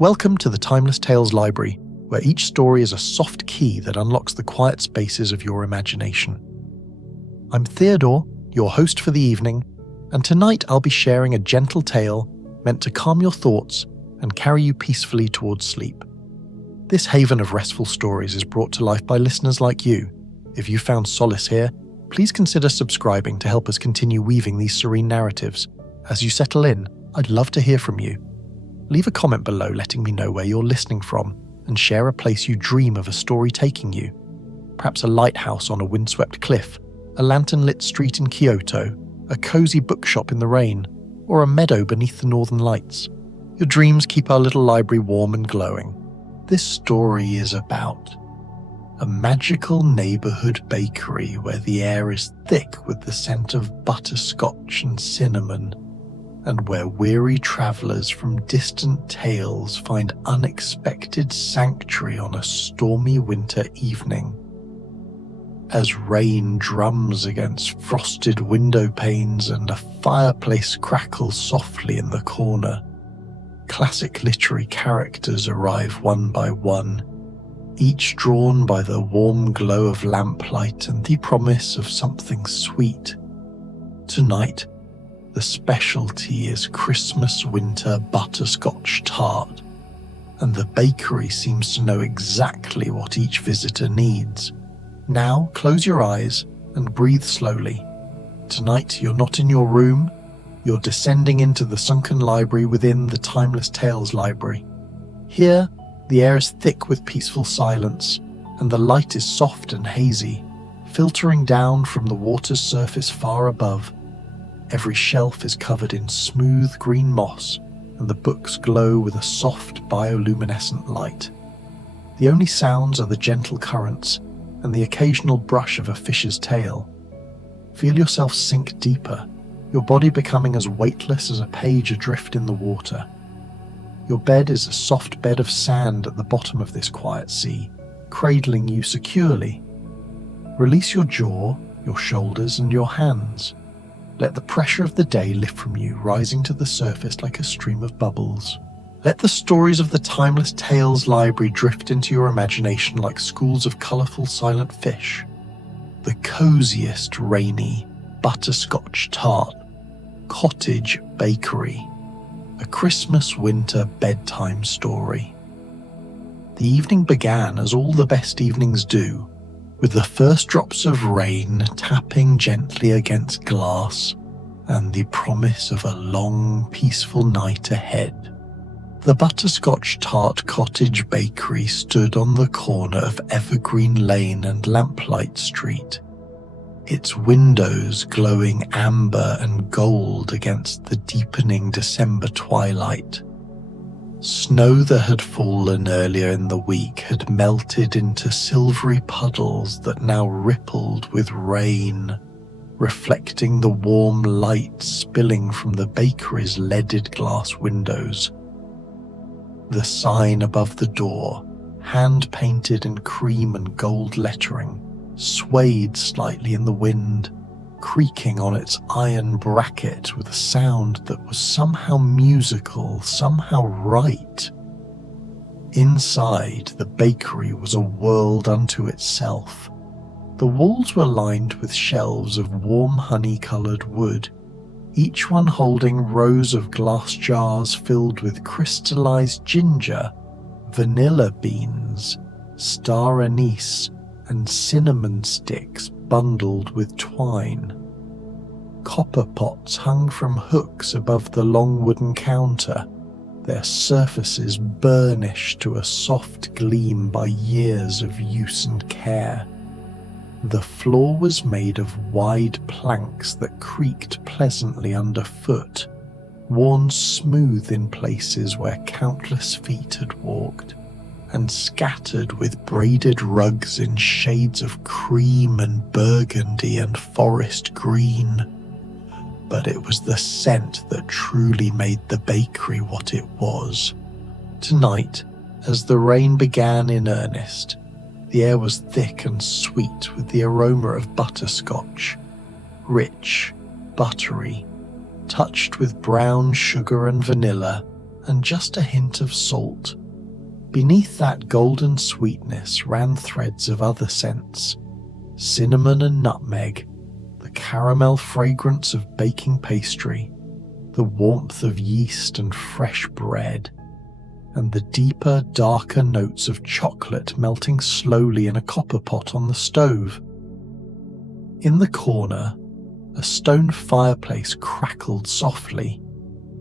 Welcome to the Timeless Tales Library, where each story is a soft key that unlocks the quiet spaces of your imagination. I'm Theodore, your host for the evening, and tonight I'll be sharing a gentle tale meant to calm your thoughts and carry you peacefully towards sleep. This haven of restful stories is brought to life by listeners like you. If you found solace here, please consider subscribing to help us continue weaving these serene narratives. As you settle in, I'd love to hear from you. Leave a comment below letting me know where you're listening from and share a place you dream of a story taking you. Perhaps a lighthouse on a windswept cliff, a lantern-lit street in Kyoto, a cozy bookshop in the rain, or a meadow beneath the northern lights. Your dreams keep our little library warm and glowing. This story is about a magical neighborhood bakery where the air is thick with the scent of butterscotch and cinnamon, and where weary travelers from distant tales find unexpected sanctuary on a stormy winter evening. As rain drums against frosted windowpanes and a fireplace crackles softly in the corner, classic literary characters arrive one by one, each drawn by the warm glow of lamplight and the promise of something sweet. Tonight, the specialty is Christmas Winter Butterscotch Tart, and the bakery seems to know exactly what each visitor needs. Now, close your eyes and breathe slowly. Tonight, you're not in your room, you're descending into the sunken library within the Timeless Tales Library. Here, the air is thick with peaceful silence, and the light is soft and hazy, filtering down from the water's surface far above. Every shelf is covered in smooth green moss, and the books glow with a soft bioluminescent light. The only sounds are the gentle currents and the occasional brush of a fish's tail. Feel yourself sink deeper, your body becoming as weightless as a page adrift in the water. Your bed is a soft bed of sand at the bottom of this quiet sea, cradling you securely. Release your jaw, your shoulders, and your hands. Let the pressure of the day lift from you, rising to the surface like a stream of bubbles. Let the stories of the Timeless Tales Library drift into your imagination like schools of colourful silent fish. The Coziest rainy Butterscotch Tart Cottage Bakery. A Christmas Winter Bedtime Story. The evening began as all the best evenings do, with the first drops of rain tapping gently against glass and the promise of a long, peaceful night ahead. The Butterscotch Tart Cottage Bakery stood on the corner of Evergreen Lane and Lamplight Street, its windows glowing amber and gold against the deepening December twilight. Snow that had fallen earlier in the week had melted into silvery puddles that now rippled with rain, reflecting the warm light spilling from the bakery's leaded glass windows. The sign above the door, hand-painted in cream and gold lettering, swayed slightly in the wind, creaking on its iron bracket with a sound that was somehow musical, somehow right. Inside, the bakery was a world unto itself. The walls were lined with shelves of warm honey-coloured wood, each one holding rows of glass jars filled with crystallized ginger, vanilla beans, star anise, and cinnamon sticks bundled with twine. Copper pots hung from hooks above the long wooden counter, their surfaces burnished to a soft gleam by years of use and care. The floor was made of wide planks that creaked pleasantly underfoot, worn smooth in places where countless feet had walked, and scattered with braided rugs in shades of cream and burgundy and forest green. But it was the scent that truly made the bakery what it was. Tonight, as the rain began in earnest, the air was thick and sweet with the aroma of butterscotch, rich, buttery, touched with brown sugar and vanilla, and just a hint of salt. Beneath that golden sweetness ran threads of other scents: cinnamon and nutmeg, the caramel fragrance of baking pastry, the warmth of yeast and fresh bread, and the deeper, darker notes of chocolate melting slowly in a copper pot on the stove. In the corner, a stone fireplace crackled softly,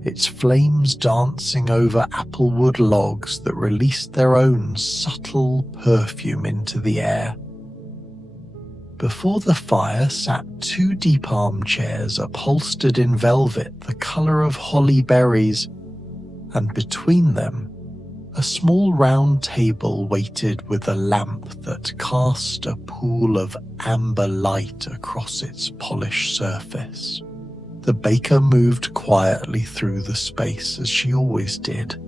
its flames dancing over applewood logs that released their own subtle perfume into the air. Before the fire sat 2 deep armchairs upholstered in velvet the colour of holly berries, and between them a small round table waited with a lamp that cast a pool of amber light across its polished surface. The baker moved quietly through the space as she always did.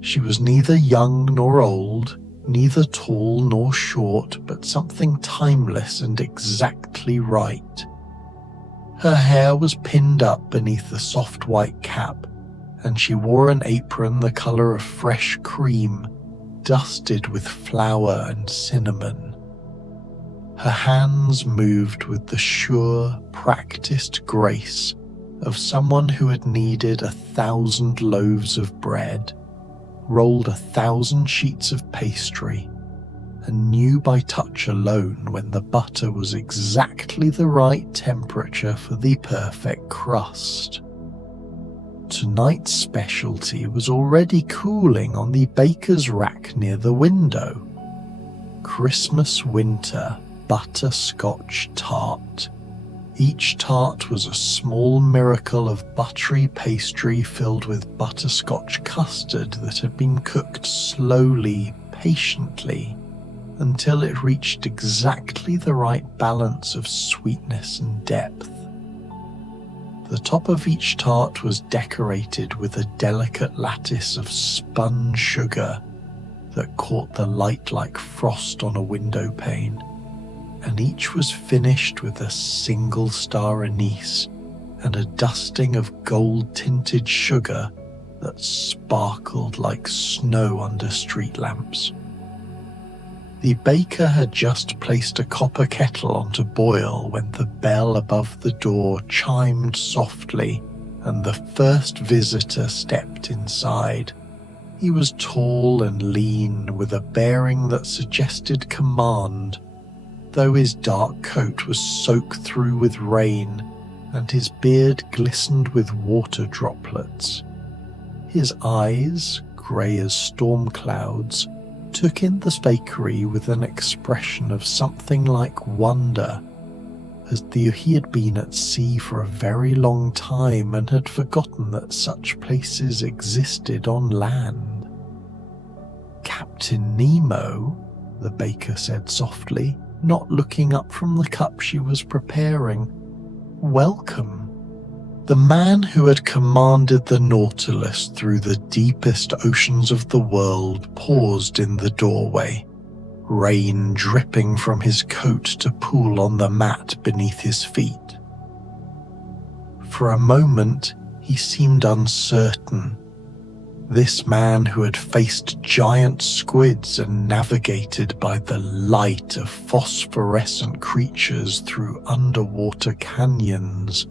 She was neither young nor old, neither tall nor short, but something timeless and exactly right. Her hair was pinned up beneath a soft white cap, and she wore an apron the colour of fresh cream, dusted with flour and cinnamon. Her hands moved with the sure, practiced grace of someone who had kneaded 1,000 loaves of bread, rolled 1,000 sheets of pastry, and knew by touch alone when the butter was exactly the right temperature for the perfect crust. Tonight's specialty was already cooling on the baker's rack near the window. Christmas Winter Butterscotch Tart. Each tart was a small miracle of buttery pastry filled with butterscotch custard that had been cooked slowly, patiently, until it reached exactly the right balance of sweetness and depth. The top of each tart was decorated with a delicate lattice of spun sugar that caught the light like frost on a window pane, and each was finished with a single star anise and a dusting of gold-tinted sugar that sparkled like snow under street lamps. The baker had just placed a copper kettle on to boil when the bell above the door chimed softly and the first visitor stepped inside. He was tall and lean, with a bearing that suggested command, though his dark coat was soaked through with rain and his beard glistened with water droplets. His eyes, grey as storm clouds, took in the bakery with an expression of something like wonder, as though he had been at sea for a very long time and had forgotten that such places existed on land. "Captain Nemo," the baker said softly, not looking up from the cup she was preparing. "Welcome." The man who had commanded the Nautilus through the deepest oceans of the world paused in the doorway, rain dripping from his coat to pool on the mat beneath his feet. For a moment, he seemed uncertain. This man who had faced giant squids and navigated by the light of phosphorescent creatures through underwater canyons,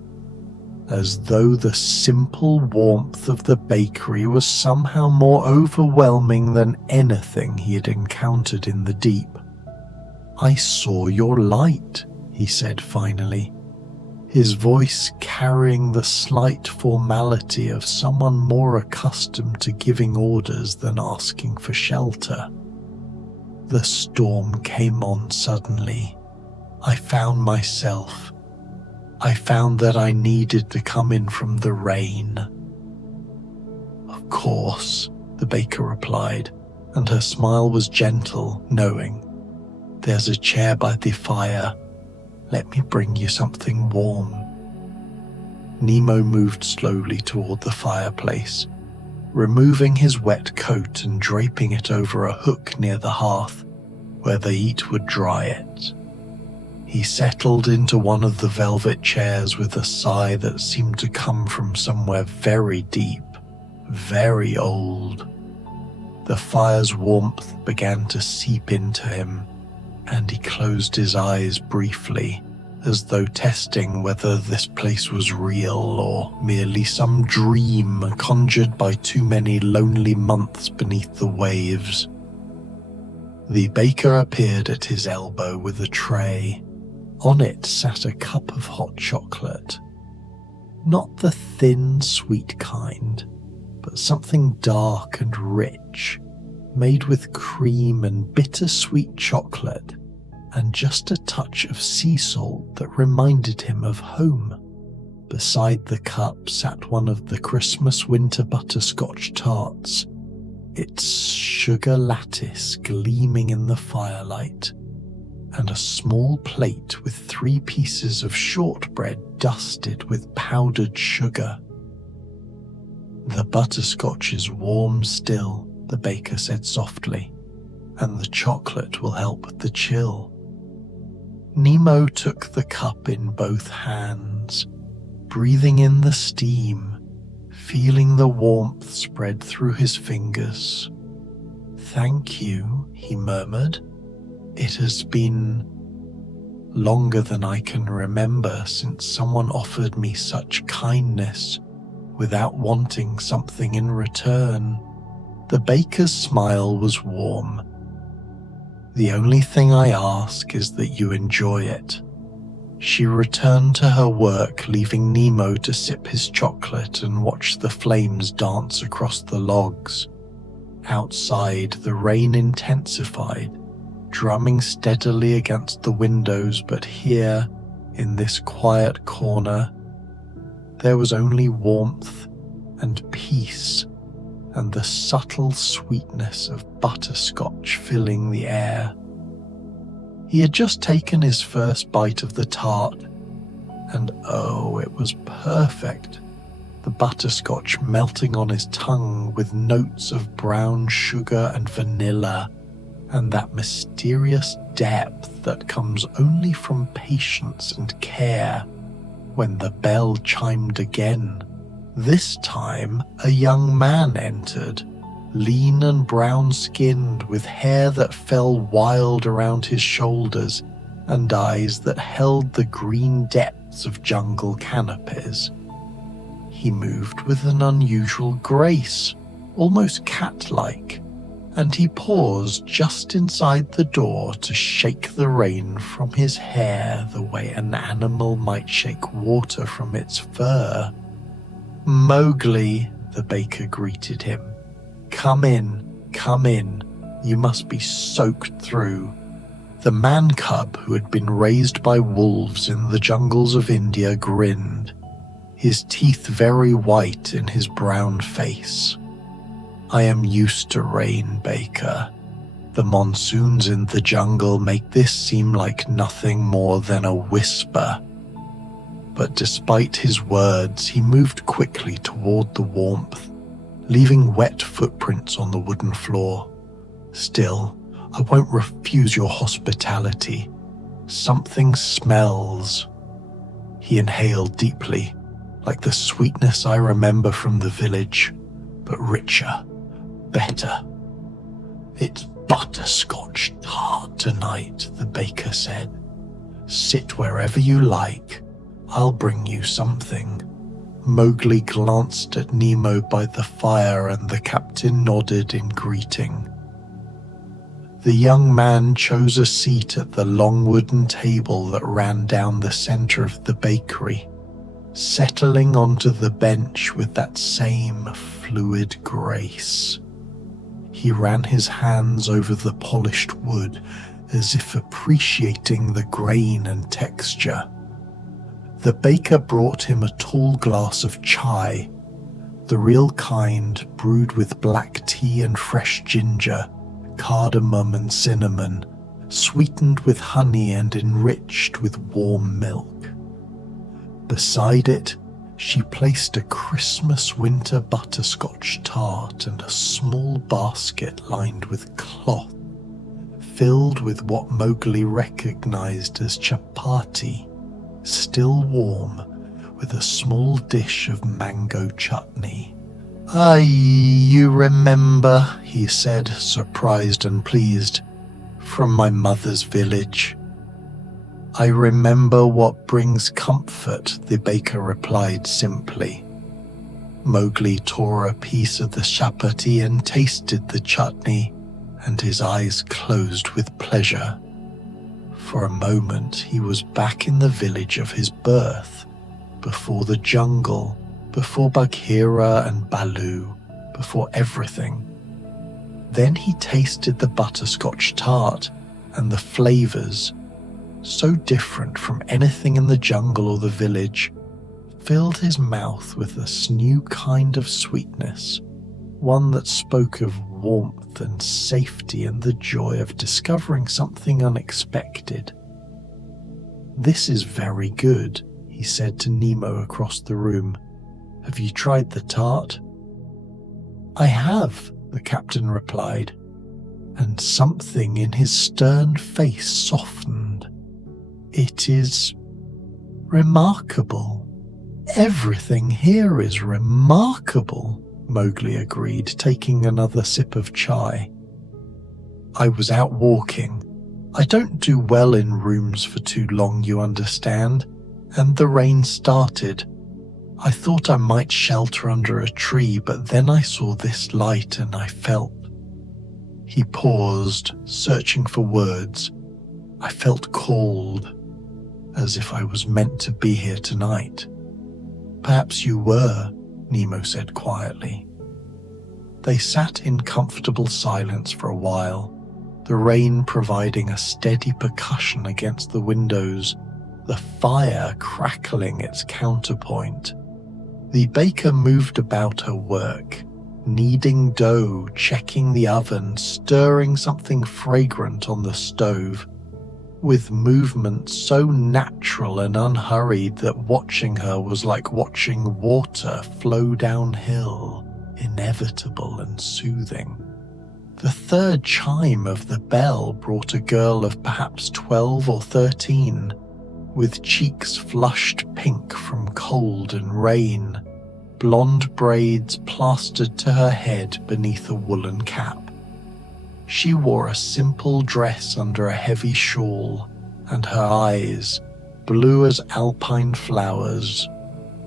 as though the simple warmth of the bakery was somehow more overwhelming than anything he had encountered in the deep. "I saw your light," he said finally, his voice carrying the slight formality of someone more accustomed to giving orders than asking for shelter. "The storm came on suddenly. I found that I needed to come in from the rain." "Of course," the baker replied, and her smile was gentle, knowing. "There's a chair by the fire. Let me bring you something warm." Nemo moved slowly toward the fireplace, removing his wet coat and draping it over a hook near the hearth, where the heat would dry it. He settled into one of the velvet chairs with a sigh that seemed to come from somewhere very deep, very old. The fire's warmth began to seep into him, and he closed his eyes briefly, as though testing whether this place was real or merely some dream conjured by too many lonely months beneath the waves. The baker appeared at his elbow with a tray. On it sat a cup of hot chocolate. Not the thin, sweet kind, but something dark and rich, made with cream and bittersweet chocolate, and just a touch of sea salt that reminded him of home. Beside the cup sat one of the Christmas Winter Butterscotch Tarts, its sugar lattice gleaming in the firelight, and a small plate with 3 pieces of shortbread dusted with powdered sugar. "The butterscotch is warm still," the baker said softly, "and the chocolate will help with the chill." Nemo took the cup in both hands, breathing in the steam, feeling the warmth spread through his fingers. "Thank you," he murmured. "It has been longer than I can remember since someone offered me such kindness without wanting something in return." The baker's smile was warm. "The only thing I ask is that you enjoy it." She returned to her work, leaving Nemo to sip his chocolate and watch the flames dance across the logs. Outside, the rain intensified, drumming steadily against the windows, but here, in this quiet corner, there was only warmth and peace, and the subtle sweetness of butterscotch filling the air. He had just taken his first bite of the tart, and oh, it was perfect. The butterscotch melting on his tongue with notes of brown sugar and vanilla, and that mysterious depth that comes only from patience and care. When the bell chimed again, this time a young man entered, lean and brown-skinned, with hair that fell wild around his shoulders and eyes that held the green depths of jungle canopies. He moved with an unusual grace, almost cat-like, and he paused just inside the door to shake the rain from his hair the way an animal might shake water from its fur. "Mowgli," the baker greeted him. Come in, you must be soaked through." The man-cub, who had been raised by wolves in the jungles of India, grinned, his teeth very white in his brown face. "I am used to rain, Baker. The monsoons in the jungle make this seem like nothing more than a whisper." But despite his words, he moved quickly toward the warmth, leaving wet footprints on the wooden floor. "Still, I won't refuse your hospitality. Something smells." He inhaled deeply, like the sweetness I remember from the village, but richer, better. "It's butterscotch tart tonight," the baker said. "Sit wherever you like. I'll bring you something." Mowgli glanced at Nemo by the fire, and the captain nodded in greeting. The young man chose a seat at the long wooden table that ran down the center of the bakery, settling onto the bench with that same fluid grace. He ran his hands over the polished wood as if appreciating the grain and texture. The baker brought him a tall glass of chai, the real kind brewed with black tea and fresh ginger, cardamom and cinnamon, sweetened with honey and enriched with warm milk. Beside it, she placed a Christmas Winter Butterscotch Tart and a small basket lined with cloth, filled with what Mowgli recognized as chapati, still warm, with a small dish of mango chutney, You remember," he said, surprised and pleased, "from my mother's village." "I remember what brings comfort," the baker replied simply. Mowgli tore a piece of the chapati and tasted the chutney, and his eyes closed with pleasure. For a moment he was back in the village of his birth, before the jungle, before Bagheera and Baloo, before everything. Then he tasted the butterscotch tart, and the flavors, so different from anything in the jungle or the village, filled his mouth with this new kind of sweetness, one that spoke of warmth and safety and the joy of discovering something unexpected. "This is very good," he said to Nemo across the room. "Have you tried the tart?" "I have," the captain replied, and something in his stern face softened. "It is remarkable. Everything here is remarkable," Mowgli agreed, taking another sip of chai. "I was out walking. I don't do well in rooms for too long, you understand, and the rain started. I thought I might shelter under a tree, but then I saw this light and I felt—" He paused, searching for words. "I felt called, as if I was meant to be here tonight." "Perhaps you were," Nemo said quietly. They sat in comfortable silence for a while, the rain providing a steady percussion against the windows, the fire crackling its counterpoint. The baker moved about her work, kneading dough, checking the oven, stirring something fragrant on the stove, with movements so natural and unhurried that watching her was like watching water flow downhill, inevitable and soothing. The third chime of the bell brought a girl of perhaps 12 or 13, with cheeks flushed pink from cold and rain, blonde braids plastered to her head beneath a woolen cap. She wore a simple dress under a heavy shawl, and her eyes, blue as alpine flowers,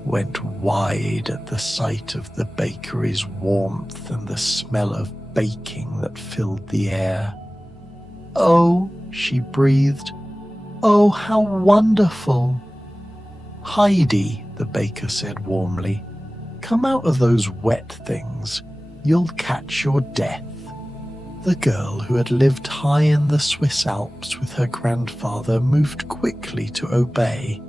went wide at the sight of the bakery's warmth and the smell of baking that filled the air. "Oh," she breathed. "Oh, how wonderful!" "Heidi," the baker said warmly, "come out of those wet things. You'll catch your death." The girl, who had lived high in the Swiss Alps with her grandfather, moved quickly to obey,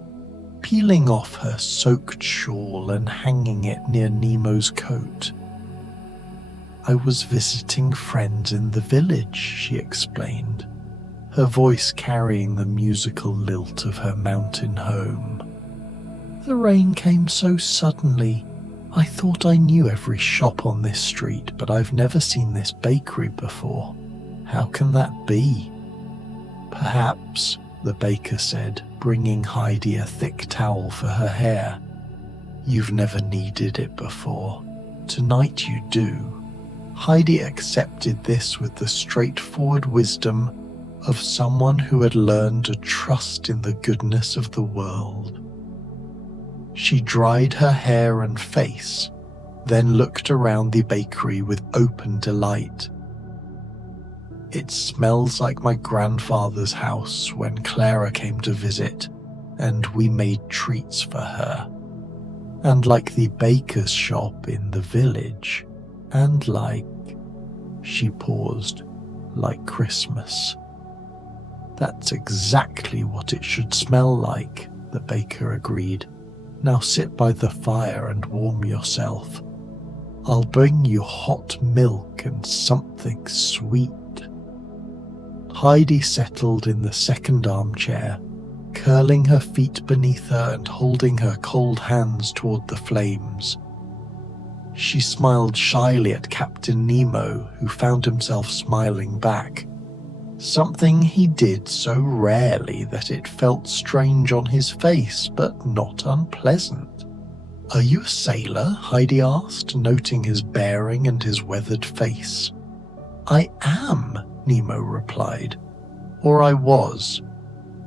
peeling off her soaked shawl and hanging it near Nemo's coat. "I was visiting friends in the village," she explained, her voice carrying the musical lilt of her mountain home. "The rain came so suddenly. I thought I knew every shop on this street, but I've never seen this bakery before. How can that be?" "Perhaps," the baker said, bringing Heidi a thick towel for her hair, "you've never needed it before. Tonight you do." Heidi accepted this with the straightforward wisdom of someone who had learned to trust in the goodness of the world. She dried her hair and face, then looked around the bakery with open delight. "It smells like my grandfather's house when Clara came to visit, and we made treats for her. And like the baker's shop in the village, and like—" She paused, "like Christmas." "That's exactly what it should smell like," the baker agreed. "Now sit by the fire and warm yourself. I'll bring you hot milk and something sweet." Heidi settled in the second armchair, curling her feet beneath her and holding her cold hands toward the flames. She smiled shyly at Captain Nemo, who found himself smiling back, something he did so rarely that it felt strange on his face but not unpleasant. "Are you a sailor?" Heidi asked, noting his bearing and his weathered face. "I am," Nemo replied. "Or I was.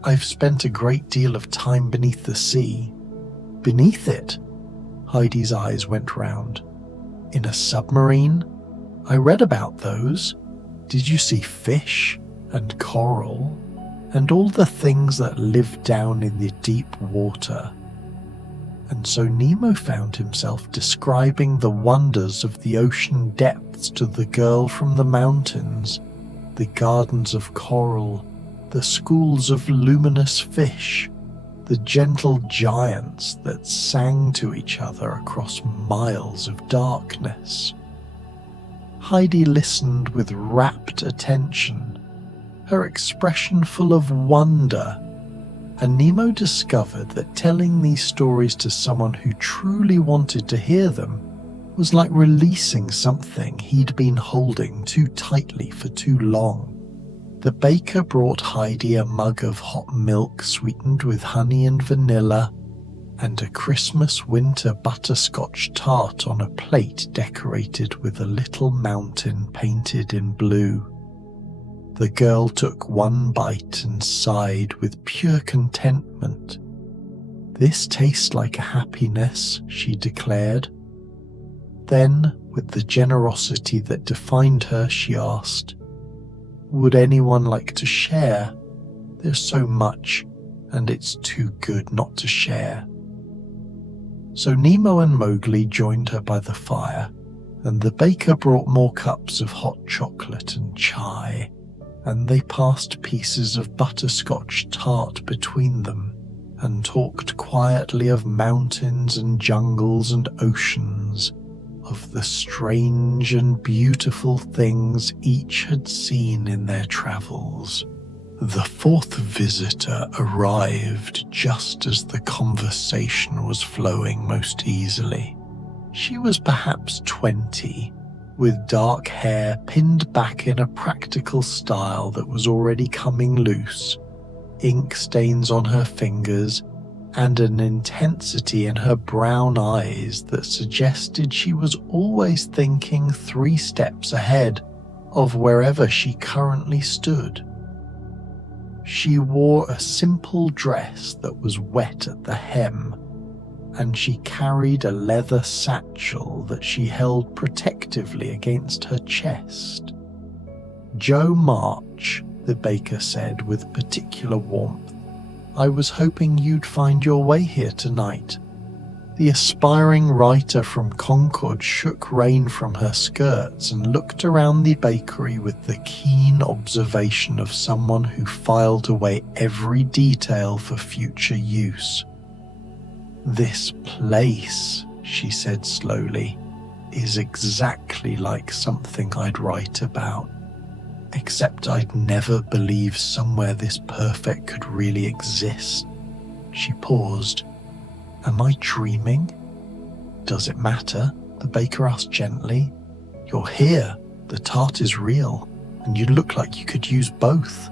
I've spent a great deal of time beneath the sea." "Beneath it?" Heidi's eyes went round. "In a submarine? I read about those. Did you see fish and coral and all the things that live down in the deep water?" And so Nemo found himself describing the wonders of the ocean depths to the girl from the mountains, the gardens of coral, the schools of luminous fish, the gentle giants that sang to each other across miles of darkness. Heidi listened with rapt attention, her expression full of wonder, and Nemo discovered that telling these stories to someone who truly wanted to hear them was like releasing something he'd been holding too tightly for too long. The baker brought Heidi a mug of hot milk sweetened with honey and vanilla, and a Christmas Winter Butterscotch Tart on a plate decorated with a little mountain painted in blue. The girl took one bite and sighed with pure contentment. "This tastes like happiness," she declared. Then, with the generosity that defined her, she asked, "Would anyone like to share? There's so much, and it's too good not to share." So Nemo and Mowgli joined her by the fire, and the baker brought more cups of hot chocolate and chai, and they passed pieces of butterscotch tart between them, and talked quietly of mountains and jungles and oceans, of the strange and beautiful things each had seen in their travels. The fourth visitor arrived just as the conversation was flowing most easily. She was perhaps 20, with dark hair pinned back in a practical style that was already coming loose, ink stains on her fingers, and an intensity in her brown eyes that suggested she was always thinking 3 steps ahead of wherever she currently stood. She wore a simple dress that was wet at the hem, and she carried a leather satchel that she held protectively against her chest. "Joe March," the baker said with particular warmth, "I was hoping you'd find your way here tonight." The aspiring writer from Concord shook rain from her skirts and looked around the bakery with the keen observation of someone who filed away every detail for future use. "This place," she said slowly, "is exactly like something I'd write about. Except I'd never believe somewhere this perfect could really exist." She paused. "Am I dreaming?" "Does it matter?" the baker asked gently. "You're here, the tart is real, and you look like you could use both."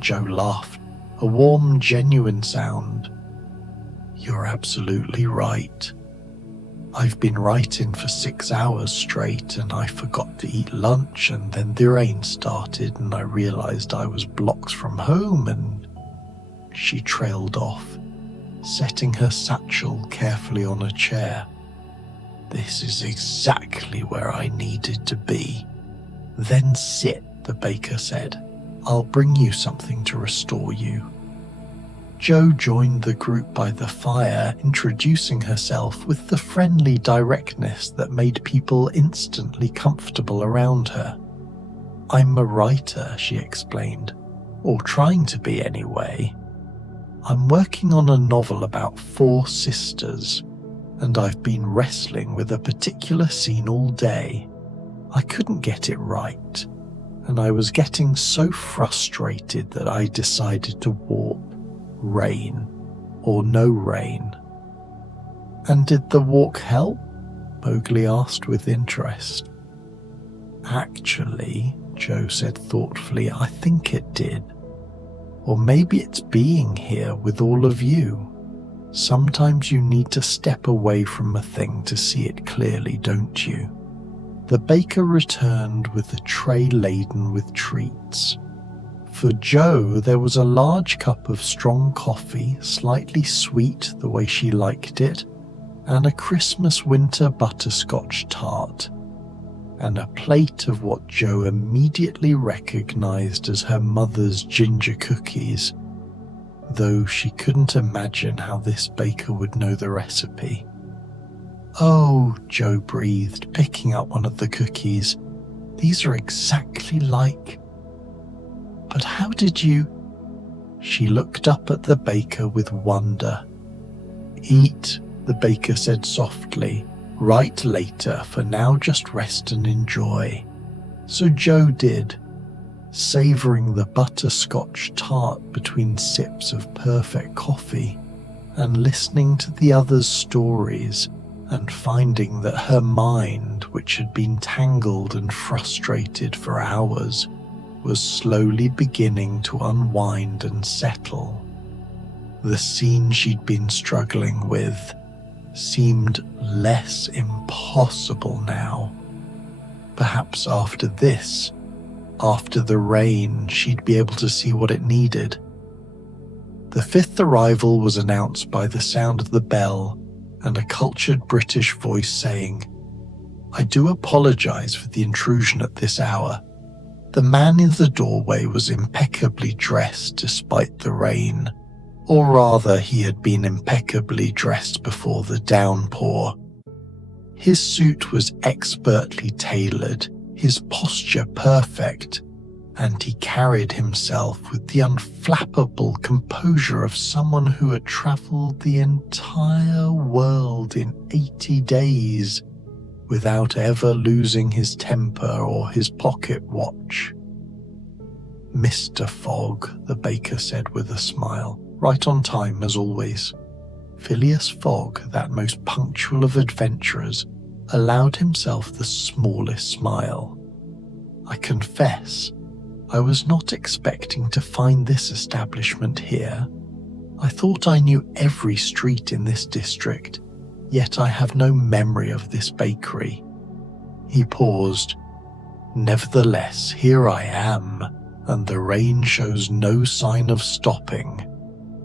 Joe laughed, a warm, genuine sound. "You're absolutely right. I've been writing for 6 hours straight, and I forgot to eat lunch, and then the rain started, and I realized I was blocks from home, and..." She trailed off, setting her satchel carefully on a chair. "This is exactly where I needed to be." "Then sit," the baker said. "I'll bring you something to restore you." Joe joined the group by the fire, introducing herself with the friendly directness that made people instantly comfortable around her. "I'm a writer," she explained, "or trying to be anyway. I'm working on a novel about 4 sisters, and I've been wrestling with a particular scene all day. I couldn't get it right, and I was getting so frustrated that I decided to warp, rain or no rain." "And did the walk help?" Mowgli asked with interest. "Actually," Joe said thoughtfully, "I think it did. Or maybe it's being here with all of you. Sometimes you need to step away from a thing to see it clearly, don't you? The baker returned with a tray laden with treats. For Joe, there was a large cup of strong coffee, slightly sweet the way she liked it, and a Christmas Winter Butterscotch Tart, and a plate of what Joe immediately recognized as her mother's ginger cookies, though she couldn't imagine how this baker would know the recipe. "Oh," Joe breathed, picking up one of the cookies. "These are exactly like... But how did you..." She looked up at the baker with wonder. "Eat," the baker said softly. "Write later, for now just rest and enjoy." So Joe did, savouring the butterscotch tart between sips of perfect coffee and listening to the others' stories and finding that her mind, which had been tangled and frustrated for hours, was slowly beginning to unwind and settle. The scene she'd been struggling with seemed less impossible now. Perhaps after this, after the rain, she'd be able to see what it needed. The fifth arrival was announced by the sound of the bell and a cultured British voice saying, "I do apologise for the intrusion at this hour." The man in the doorway was impeccably dressed despite the rain, or rather he had been impeccably dressed before the downpour. His suit was expertly tailored, his posture perfect, and he carried himself with the unflappable composure of someone who had travelled the entire world in 80 days without ever losing his temper or his pocket watch. "Mr. Fogg," the baker said with a smile, "right on time as always." Phileas Fogg, that most punctual of adventurers, allowed himself the smallest smile. "I confess, I was not expecting to find this establishment here. I thought I knew every street in this district, yet I have no memory of this bakery." He paused. "Nevertheless, here I am, and the rain shows no sign of stopping.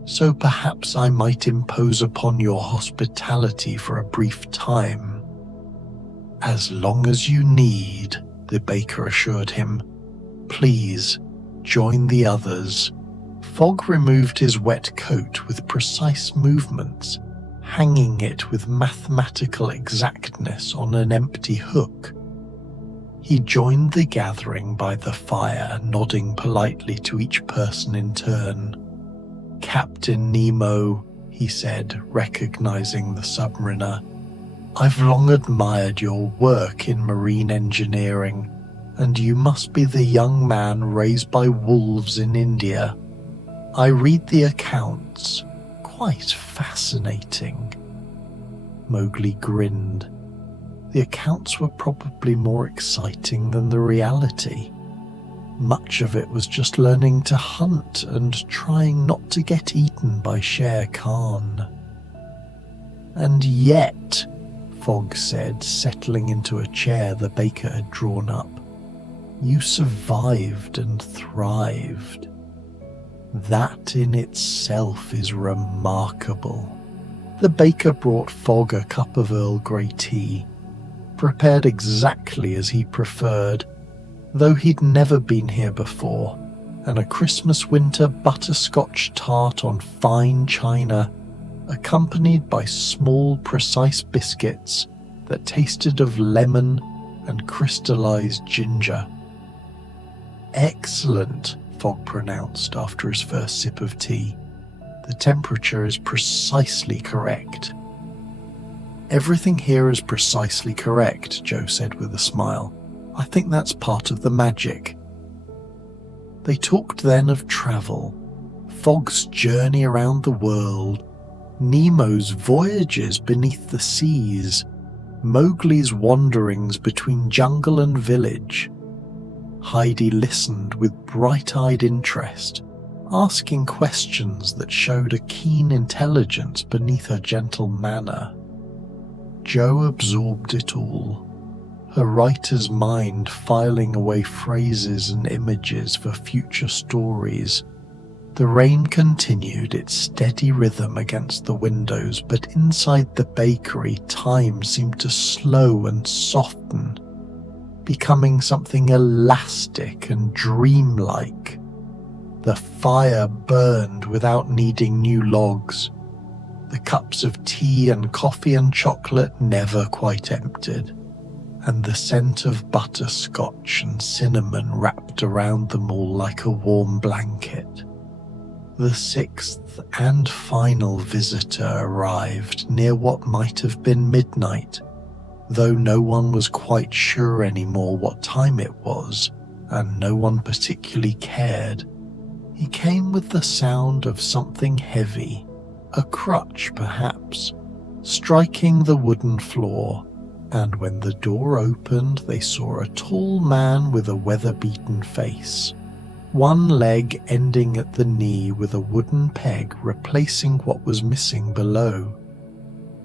So perhaps I might impose upon your hospitality for a brief time." "As long as you need," the baker assured him. "Please, join the others." Fogg removed his wet coat with precise movements, hanging it with mathematical exactness on an empty hook. He joined the gathering by the fire, nodding politely to each person in turn. "Captain Nemo," he said, recognizing the submariner, "I've long admired your work in marine engineering, and you must be the young man raised by wolves in India. I read the accounts. Quite fascinating." Mowgli grinned. The accounts were probably more exciting than the reality. Much of it was just learning to hunt and trying not to get eaten by Shere Khan. "And yet," Fogg said, settling into a chair the baker had drawn up, "you survived and thrived. That in itself is remarkable." The baker brought Fogg a cup of Earl Grey tea, prepared exactly as he preferred, though he'd never been here before, and a Christmas Winter Butterscotch Tart on fine china, accompanied by small, precise biscuits that tasted of lemon and crystallized ginger. "Excellent," Fogg pronounced after his first sip of tea. "The temperature is precisely correct." "Everything here is precisely correct," Joe said with a smile. "I think that's part of the magic." They talked then of travel, Fogg's journey around the world, Nemo's voyages beneath the seas, Mowgli's wanderings between jungle and village. Heidi listened with bright-eyed interest, asking questions that showed a keen intelligence beneath her gentle manner. Jo absorbed it all, her writer's mind filing away phrases and images for future stories. The rain continued its steady rhythm against the windows, but inside the bakery time seemed to slow and soften, becoming something elastic and dreamlike. The fire burned without needing new logs. The cups of tea and coffee and chocolate never quite emptied, and the scent of butterscotch and cinnamon wrapped around them all like a warm blanket. The sixth and final visitor arrived near what might have been midnight, though no one was quite sure anymore what time it was, and no one particularly cared. He came with the sound of something heavy, a crutch perhaps, striking the wooden floor, and when the door opened they saw a tall man with a weather-beaten face, one leg ending at the knee with a wooden peg replacing what was missing below.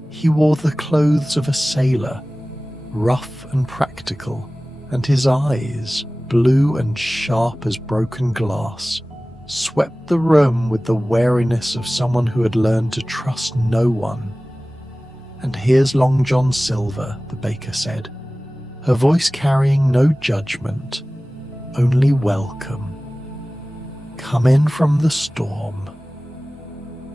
He wore the clothes of a sailor, rough and practical, and his eyes, blue and sharp as broken glass, swept the room with the wariness of someone who had learned to trust no one. "And here's Long John Silver," the baker said, her voice carrying no judgment, only welcome. "Come in from the storm."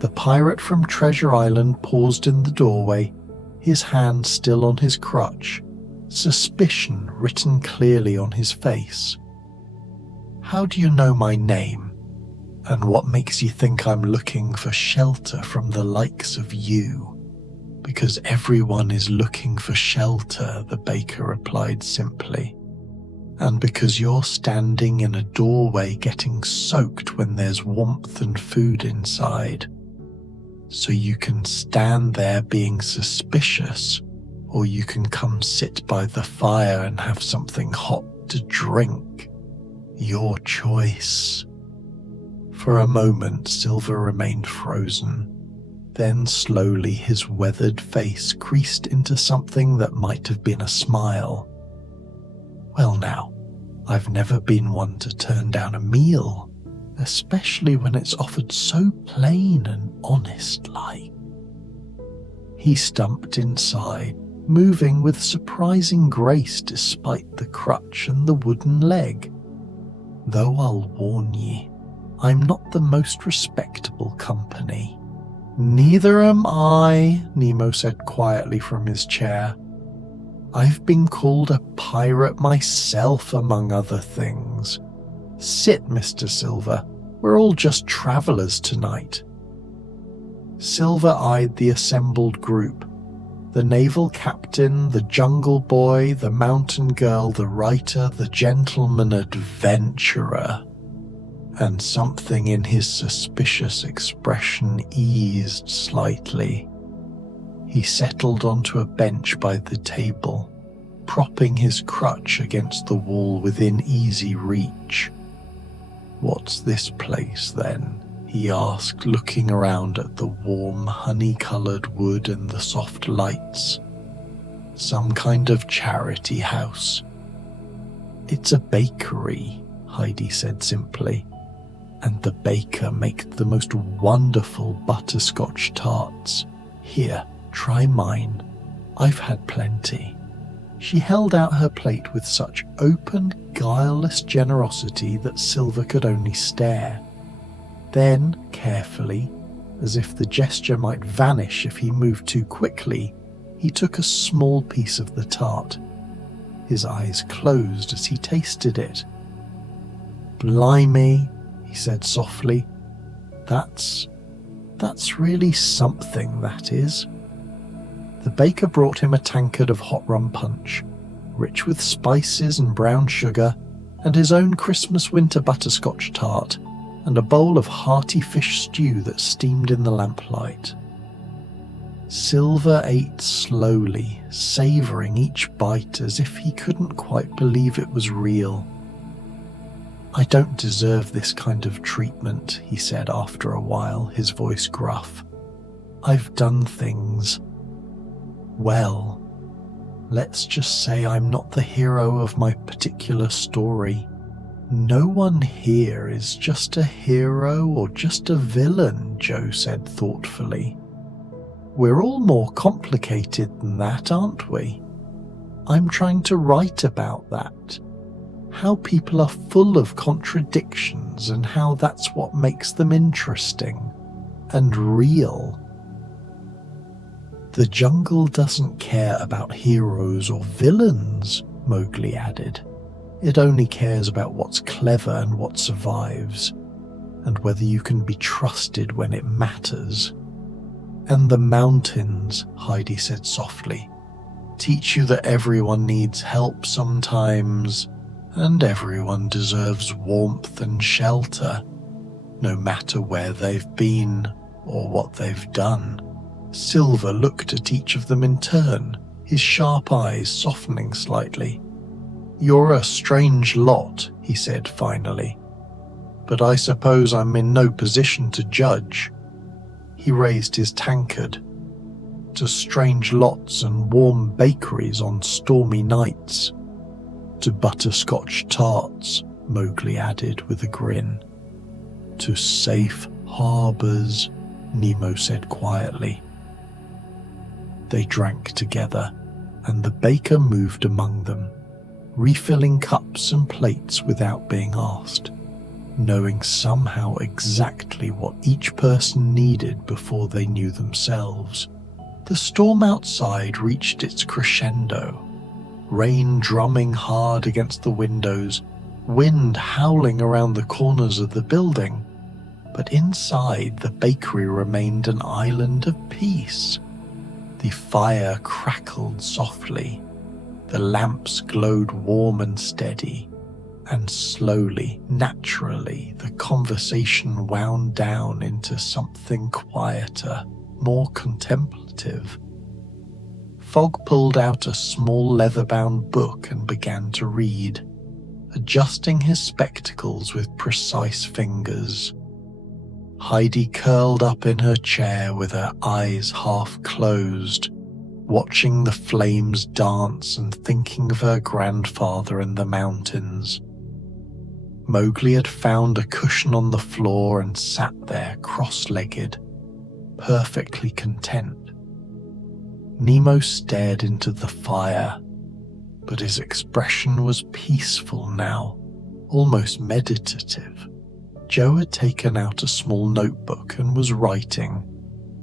The pirate from Treasure Island paused in the doorway, his hand still on his crutch, suspicion written clearly on his face. "How do you know my name? And what makes you think I'm looking for shelter from the likes of you?" "Because everyone is looking for shelter," the baker replied simply. "And because you're standing in a doorway getting soaked when there's warmth and food inside. So you can stand there being suspicious, or you can come sit by the fire and have something hot to drink. Your choice." For a moment Silver remained frozen. Then slowly his weathered face creased into something that might have been a smile. "Well now, I've never been one to turn down a meal, especially when it's offered so plain and honest-like." He stumped inside, moving with surprising grace despite the crutch and the wooden leg. "Though I'll warn ye, I'm not the most respectable company." "Neither am I," Nemo said quietly from his chair. "I've been called a pirate myself, among other things. Sit, Mr. Silver. We're all just travelers tonight." Silver eyed the assembled group. The naval captain, the jungle boy, the mountain girl, the writer, the gentleman adventurer. And something in his suspicious expression eased slightly. He settled onto a bench by the table, propping his crutch against the wall within easy reach. "What's this place, then?" he asked, looking around at the warm, honey-coloured wood and the soft lights. "Some kind of charity house?" "It's a bakery," Heidi said simply. "And the baker makes the most wonderful butterscotch tarts. Here, try mine. I've had plenty." She held out her plate with such open, guileless generosity that Silver could only stare. Then, carefully, as if the gesture might vanish if he moved too quickly, he took a small piece of the tart. His eyes closed as he tasted it. "Blimey," he said softly. That's really something, that is." The baker brought him a tankard of hot rum punch, rich with spices and brown sugar, and his own Christmas Winter Butterscotch Tart, and a bowl of hearty fish stew that steamed in the lamplight. Silver ate slowly, savouring each bite as if he couldn't quite believe it was real. "I don't deserve this kind of treatment," he said after a while, his voice gruff. "I've done things. Well, let's just say I'm not the hero of my particular story. No one here is just a hero or just a villain," Joe said thoughtfully. "We're all more complicated than that, aren't we? I'm trying to write about that. How people are full of contradictions and how that's what makes them interesting and real." "The jungle doesn't care about heroes or villains," Mowgli added. "It only cares about what's clever and what survives, and whether you can be trusted when it matters." "And the mountains," Heidi said softly, "teach you that everyone needs help sometimes, and everyone deserves warmth and shelter, no matter where they've been or what they've done." Silver looked at each of them in turn, his sharp eyes softening slightly. "You're a strange lot," he said finally, "but I suppose I'm in no position to judge." He raised his tankard. "To strange lots and warm bakeries on stormy nights. To butterscotch tarts," Mowgli added with a grin. "To safe harbours," Nemo said quietly. They drank together, and the baker moved among them, refilling cups and plates without being asked, knowing somehow exactly what each person needed before they knew themselves. The storm outside reached its crescendo, rain drumming hard against the windows, wind howling around the corners of the building, but inside the bakery remained an island of peace. The fire crackled softly, the lamps glowed warm and steady, and slowly, naturally, the conversation wound down into something quieter, more contemplative. Fogg pulled out a small leather-bound book and began to read, adjusting his spectacles with precise fingers. Heidi curled up in her chair with her eyes half closed, watching the flames dance and thinking of her grandfather and the mountains. Mowgli had found a cushion on the floor and sat there cross-legged, perfectly content. Nemo stared into the fire, but his expression was peaceful now, almost meditative. Joe had taken out a small notebook and was writing,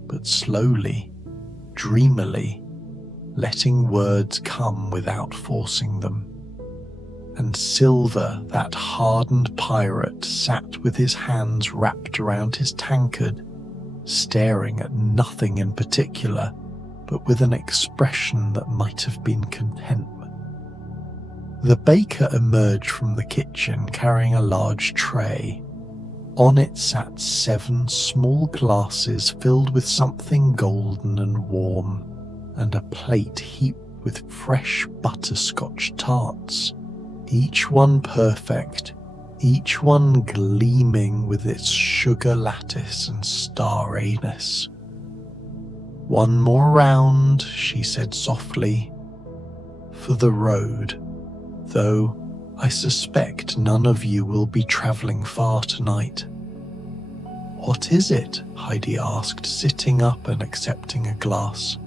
but slowly, dreamily, letting words come without forcing them. And Silver, that hardened pirate, sat with his hands wrapped around his tankard, staring at nothing in particular, but with an expression that might have been contentment. The baker emerged from the kitchen carrying a large tray. On it sat 7 small glasses filled with something golden and warm, and a plate heaped with fresh butterscotch tarts, each one perfect, each one gleaming with its sugar lattice and star anise. "One more round," she said softly, "for the road, though I suspect none of you will be travelling far tonight." "What is it?" Heidi asked, sitting up and accepting a glass.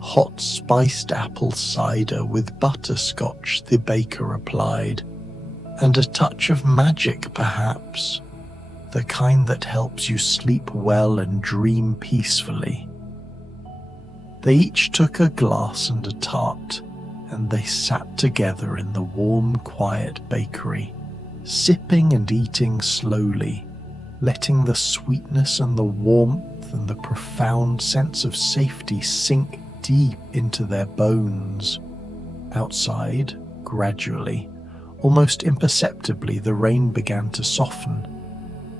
"Hot spiced apple cider with butterscotch," the baker replied. "And a touch of magic, perhaps. The kind that helps you sleep well and dream peacefully." They each took a glass and a tart, and they sat together in the warm, quiet bakery, sipping and eating slowly, letting the sweetness and the warmth and the profound sense of safety sink deep into their bones. Outside, gradually, almost imperceptibly, the rain began to soften.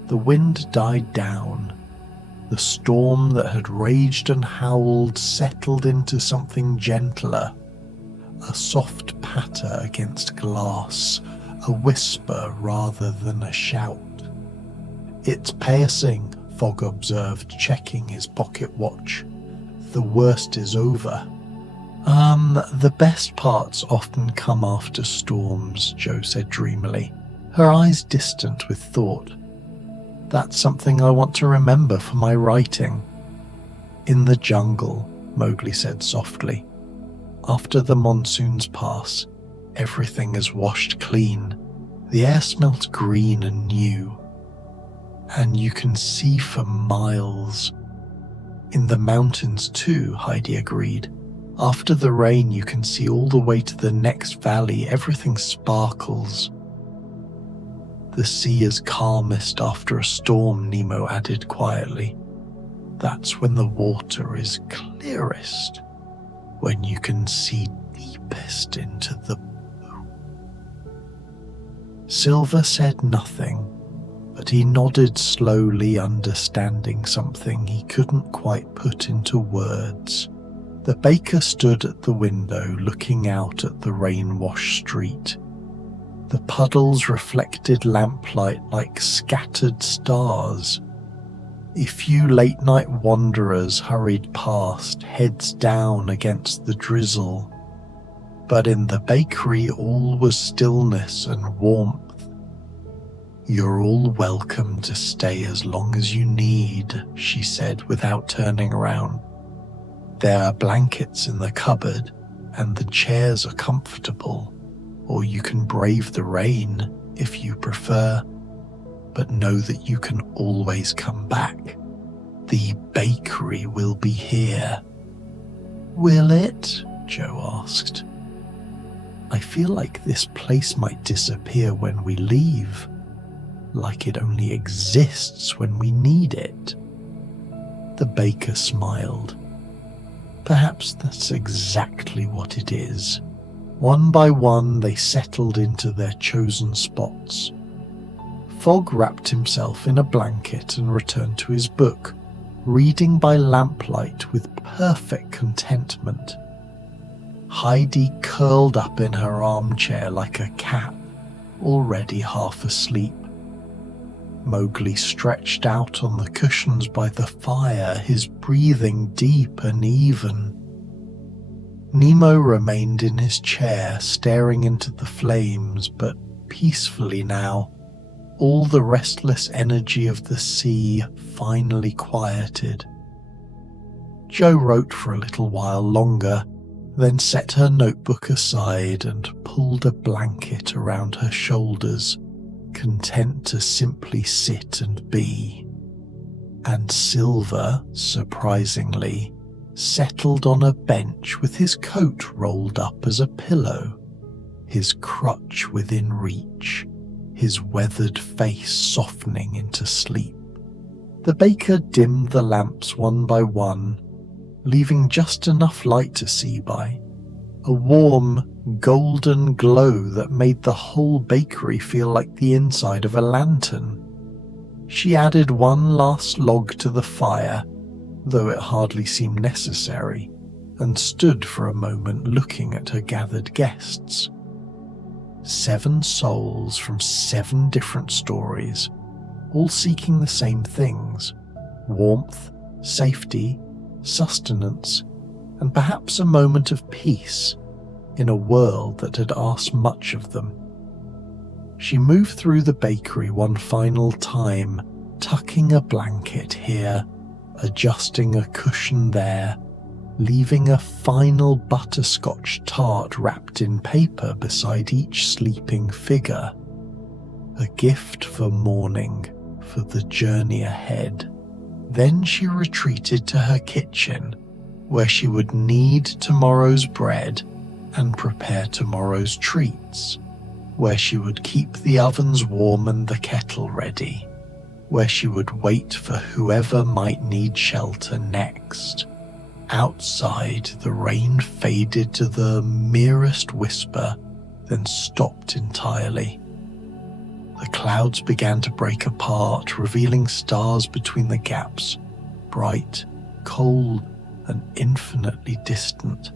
The wind died down. The storm that had raged and howled settled into something gentler, a soft patter against glass, a whisper rather than a shout. "It's piercing," Fogg observed, checking his pocket watch. "The worst is over." The best parts often come after storms," Jo said dreamily, her eyes distant with thought. "That's something I want to remember for my writing." "In the jungle," Mowgli said softly. "After the monsoons pass, everything is washed clean. The air smells green and new. And you can see for miles." "In the mountains too," Heidi agreed. "After the rain you can see all the way to the next valley. Everything sparkles." "The sea is calmest after a storm," Nemo added quietly. "That's when the water is clearest, when you can see deepest into the blue." Silver said nothing, but he nodded slowly, understanding something he couldn't quite put into words. The baker stood at the window looking out at the rain-washed street. The puddles reflected lamplight like scattered stars. A few late-night wanderers hurried past, heads down against the drizzle. But in the bakery all was stillness and warmth. "You're all welcome to stay as long as you need," she said without turning around. "There are blankets in the cupboard, and the chairs are comfortable, or you can brave the rain if you prefer. But know that you can always come back. The bakery will be here." "Will it?" Jo asked. "I feel like this place might disappear when we leave, like it only exists when we need it." The baker smiled. "Perhaps that's exactly what it is." One by one they settled into their chosen spots. Fogg wrapped himself in a blanket and returned to his book, reading by lamplight with perfect contentment. Heidi curled up in her armchair like a cat, already half asleep. Mowgli stretched out on the cushions by the fire, his breathing deep and even. Nemo remained in his chair, staring into the flames, but peacefully now. All the restless energy of the sea finally quieted. Jo wrote for a little while longer, then set her notebook aside and pulled a blanket around her shoulders, content to simply sit and be. And Silver, surprisingly, settled on a bench with his coat rolled up as a pillow, his crutch within reach, his weathered face softening into sleep. The baker dimmed the lamps one by one, leaving just enough light to see by, a warm, golden glow that made the whole bakery feel like the inside of a lantern. She added one last log to the fire, though it hardly seemed necessary, and stood for a moment looking at her gathered guests. 7 souls from 7 different stories, all seeking the same things: warmth, safety, sustenance, and perhaps a moment of peace in a world that had asked much of them. She moved through the bakery one final time, tucking a blanket here, adjusting a cushion there, leaving a final butterscotch tart wrapped in paper beside each sleeping figure. A gift for morning, for the journey ahead. Then she retreated to her kitchen, where she would knead tomorrow's bread and prepare tomorrow's treats, where she would keep the ovens warm and the kettle ready, where she would wait for whoever might need shelter next. Outside, the rain faded to the merest whisper, then stopped entirely. The clouds began to break apart, revealing stars between the gaps, bright, cold, and infinitely distant.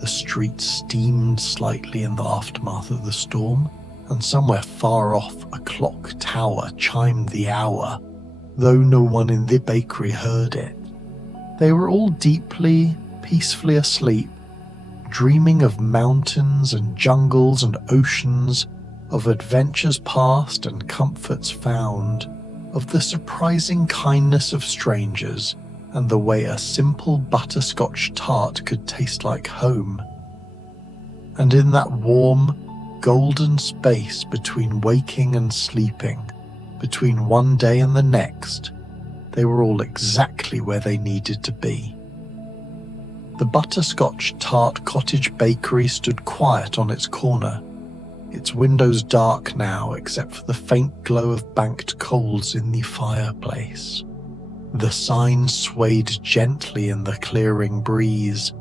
The streets steamed slightly in the aftermath of the storm, and somewhere far off a clock tower chimed the hour, though no one in the bakery heard it. They were all deeply, peacefully asleep, dreaming of mountains and jungles and oceans, of adventures past and comforts found, of the surprising kindness of strangers, and the way a simple butterscotch tart could taste like home. And in that warm, golden space between waking and sleeping, between one day and the next, they were all exactly where they needed to be. The Butterscotch Tart Cottage bakery stood quiet on its corner, its windows dark now except for the faint glow of banked coals in the fireplace. The sign swayed gently in the clearing breeze,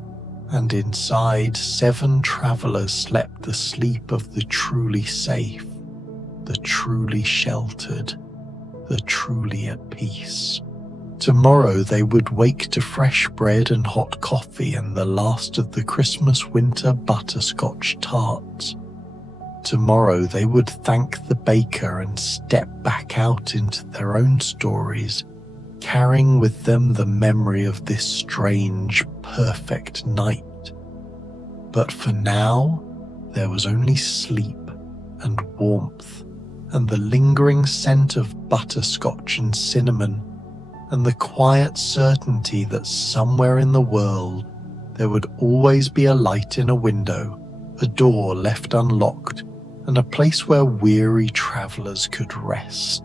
and inside 7 travelers slept the sleep of the truly safe, the truly sheltered, the truly at peace. Tomorrow they would wake to fresh bread and hot coffee and the last of the Christmas Winter Butterscotch Tarts. Tomorrow they would thank the baker and step back out into their own stories, carrying with them the memory of this strange, perfect night. But for now, there was only sleep and warmth, and the lingering scent of butterscotch and cinnamon, and the quiet certainty that somewhere in the world there would always be a light in a window, a door left unlocked, and a place where weary travelers could rest.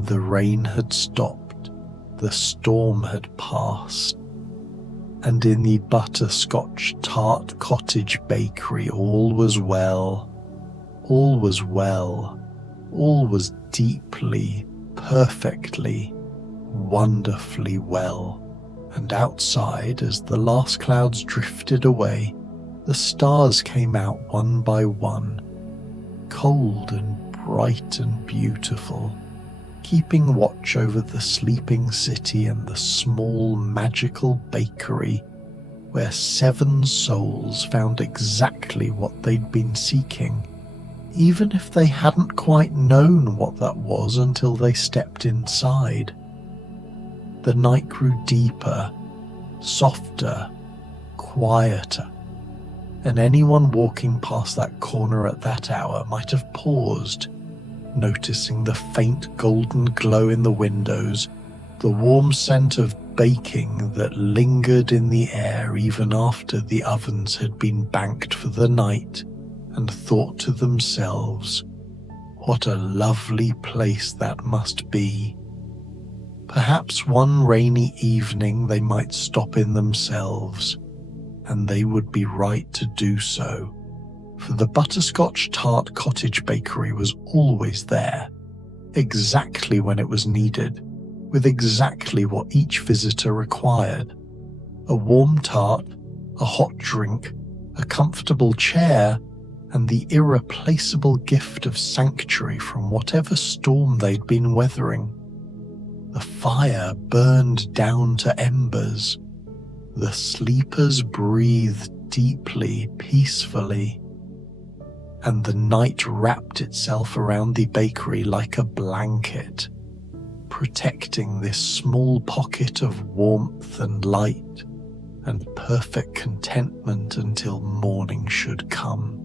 The rain had stopped, the storm had passed, and in the Butterscotch Tart Cottage bakery all was well, all was well, all was deeply, perfectly, wonderfully well. And outside, as the last clouds drifted away, the stars came out one by one, cold and bright and beautiful, keeping watch over the sleeping city and the small magical bakery where 7 souls found exactly what they'd been seeking, even if they hadn't quite known what that was until they stepped inside. The night grew deeper, softer, quieter, and anyone walking past that corner at that hour might have paused, noticing the faint golden glow in the windows, the warm scent of baking that lingered in the air even after the ovens had been banked for the night, and thought to themselves, what a lovely place that must be. Perhaps one rainy evening they might stop in themselves, and they would be right to do so, for the Butterscotch Tart Cottage bakery was always there, exactly when it was needed, with exactly what each visitor required: a warm tart, a hot drink, a comfortable chair, and the irreplaceable gift of sanctuary from whatever storm they'd been weathering. The fire burned down to embers. The sleepers breathed deeply, peacefully, and the night wrapped itself around the bakery like a blanket, protecting this small pocket of warmth and light and perfect contentment until morning should come.